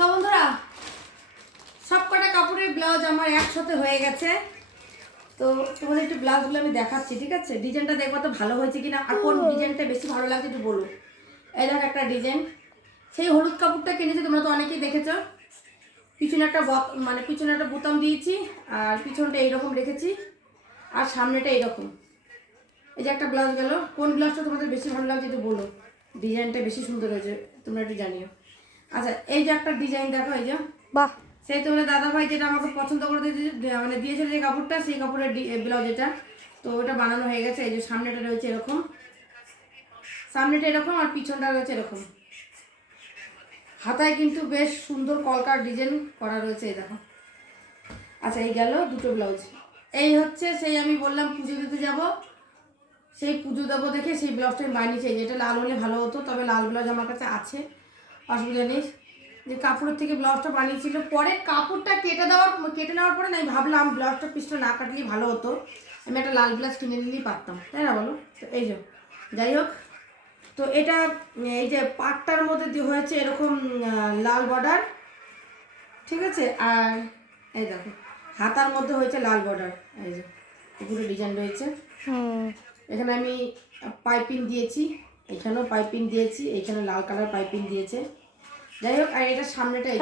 তো বন্ধুরা সব কটা কাপড়ের ব্লাউজ আমার একসাথে হয়ে গেছে। তো তোমাদের একটু ব্লাউজগুলো আমি দেখাচ্ছি, ঠিক আছে? ডিজাইনটা দেখবো তো ভালো হয়েছে কিনা, আর কোন ডিজাইনটা বেশি ভালো লাগছে একটু বলো। এই দেখো একটা ডিজাইন, সেই হলুদ কাপড়টা কিনেছি, তোমরা তো অনেকেই দেখেছো। পিছনে একটা পিছনে একটা বোতাম দিয়েছি, আর পিছনটা এইরকম রেখেছি, আর সামনেটা এইরকম। এই যে একটা ব্লাউজ গেল। কোন ব্লাউজটা তোমাদের বেশি ভালো লাগছে একটু বলো, ডিজাইনটা বেশি সুন্দর হয়েছে তোমরা একটু জানিও। আচ্ছা, এই যে একটা ডিজাইন দেখো, এই যে বাহ, সেই তোমাদের দাদা ভাই যেটা আমাকে পছন্দ করে দিয়েছিল যে কাপড়টা, সেই কাপড়ের ব্লাউজ এটা। তো ওটা বানানো হয়ে গেছে। এই যে সামনেটা রয়েছে এরকম, সামনেটা এরকম, আর পিছনটা রয়েছে এরকম। হাতায় কিন্তু বেশ সুন্দর কলকার ডিজাইন করা রয়েছে, এই দেখো। আচ্ছা, এই গেল দুটো ব্লাউজ। এই হচ্ছে সেই আমি বললাম পুজো দিতে যাব, সেই পুজো দেবো দেখে সেই ব্লাউজটা আমি বানিয়েছি। যেটা লাল হলে ভালো হতো, তবে লাল ব্লাউজ আমার কাছে আছে, অসুবিধা নেই। যে কাপড়ের থেকে ব্লাউজটা বানিয়েছিল, পরে কাপড়টা কেটে নেওয়ার পরে না আমি ভাবলাম ব্লাউজটা পিসটা না কাটলেই ভালো হতো, আমি একটা লাল ব্লাউজ কিনে নিলেই পারতাম, তাই না বলো? তো এই যে যাই হোক, তো এটা এই যে পাটটার মধ্যে হয়েছে এরকম লাল বর্ডার, ঠিক আছে? আর এই দেখো হাতার মধ্যে হয়েছে লাল বর্ডার, এই যে পুরো ডিজাইন রয়েছে। এখানে আমি পাইপিং দিয়েছি, এখানেও পাইপিং দিয়েছি, এখানে লাল কালার পাইপিং দিয়েছে। যাই হোক, আর এটা সামনেটা